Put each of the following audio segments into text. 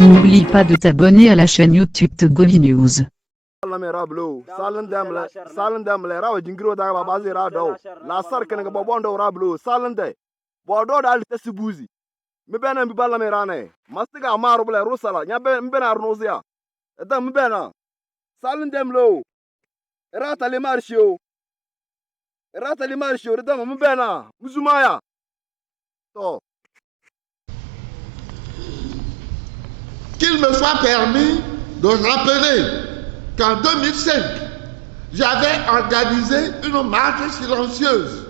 N'oublie pas de t'abonner à la chaîne YouTube de Goli News. Qu'il me soit permis de rappeler qu'en 2005, j'avais organisé une marche silencieuse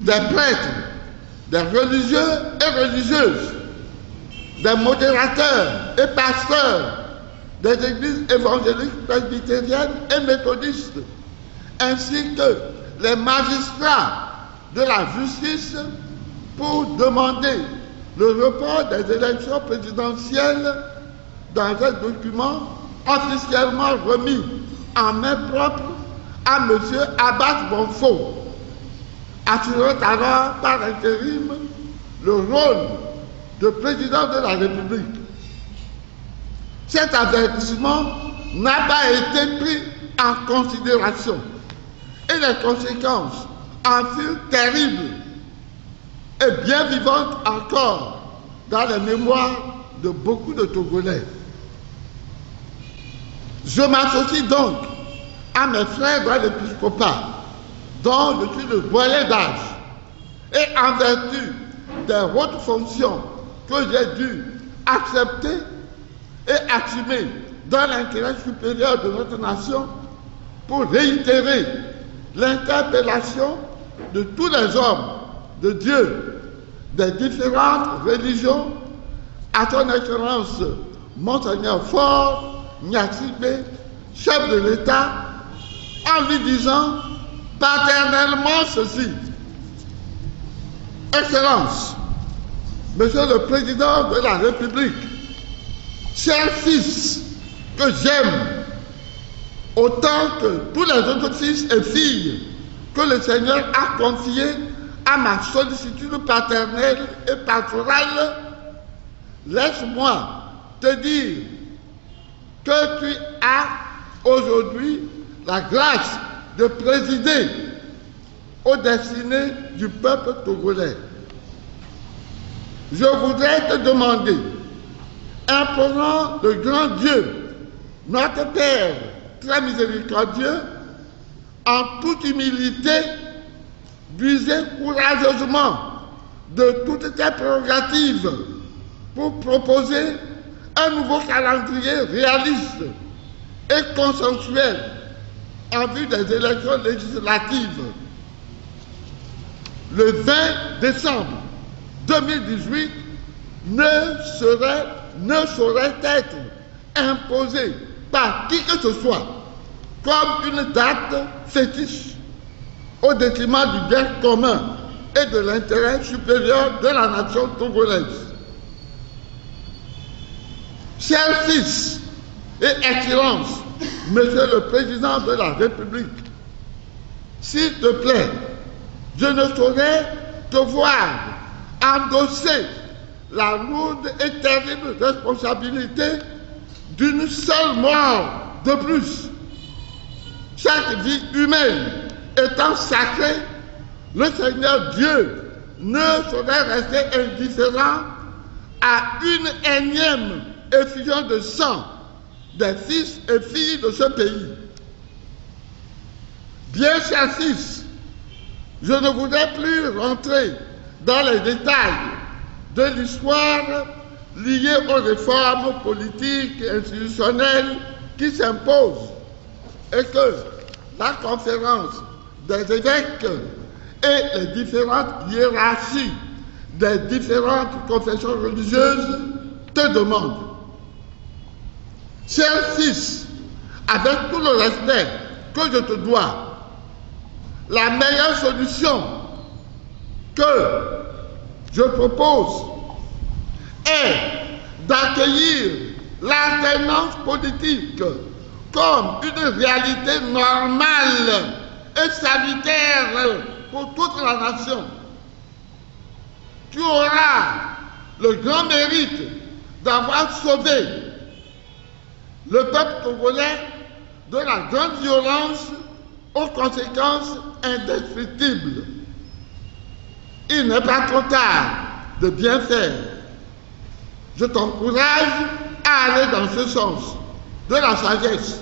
des prêtres, des religieux et religieuses, des modérateurs et pasteurs des églises évangéliques presbytériennes et méthodistes, ainsi que les magistrats de la justice pour demander le report des élections présidentielles dans un document officiellement remis en main propre à M. Abbas Bonfo, assurant alors par intérim le rôle de président de la République. Cet avertissement n'a pas été pris en considération et les conséquences en furent terribles et bien vivantes encore dans les mémoires de beaucoup de Togolais. Je m'associe donc à mes frères dans l'épiscopat, dont je suis le doyen d'âge, et en vertu des hautes fonctions que j'ai dû accepter et assumer dans l'intérêt supérieur de notre nation, pour réitérer l'interpellation de tous les hommes de Dieu, des différentes religions, à son Excellence Monseigneur Faure Gnassingbé, chef de l'État, en lui disant paternellement ceci: Excellence, Monsieur le Président de la République, cher fils que j'aime autant que tous les autres fils et filles que le Seigneur a confiés à ma sollicitude paternelle et pastorale, laisse-moi te dire que tu as aujourd'hui la grâce de présider aux destinées du peuple togolais. Je voudrais te demander, implorant le grand Dieu, notre Père très miséricordieux, en toute humilité, d'user courageusement de toutes tes prérogatives pour proposer un nouveau calendrier réaliste et consensuel en vue des élections législatives. Le 20 décembre 2018 ne saurait être imposé par qui que ce soit comme une date fétiche au détriment du bien commun et de l'intérêt supérieur de la nation togolaise. Chers fils et Excellence, Monsieur le Président de la République, s'il te plaît, je ne saurais te voir endosser la lourde et terrible responsabilité d'une seule mort de plus. Chaque vie humaine étant sacrée, le Seigneur Dieu ne saurait rester indifférent à une énième effusion de sang des fils et filles de ce pays. Bien chers fils, je ne voudrais plus rentrer dans les détails de l'histoire liée aux réformes politiques et institutionnelles qui s'imposent et que la conférence des évêques et les différentes hiérarchies des différentes confessions religieuses te demandent. Chers fils, avec tout le respect que je te dois, la meilleure solution que je propose est d'accueillir l'alternance politique comme une réalité normale et salutaire pour toute la nation. Tu auras le grand mérite d'avoir sauvé le peuple togolais de la grande violence aux conséquences indescriptibles. Il n'est pas trop tard de bien faire. Je t'encourage à aller dans ce sens de la sagesse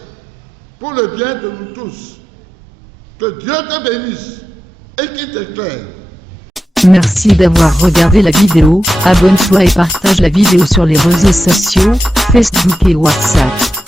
pour le bien de nous tous. Que Dieu te bénisse et qu'il t'éclaire. Merci d'avoir regardé la vidéo, abonne-toi et partage la vidéo sur les réseaux sociaux, Facebook et WhatsApp.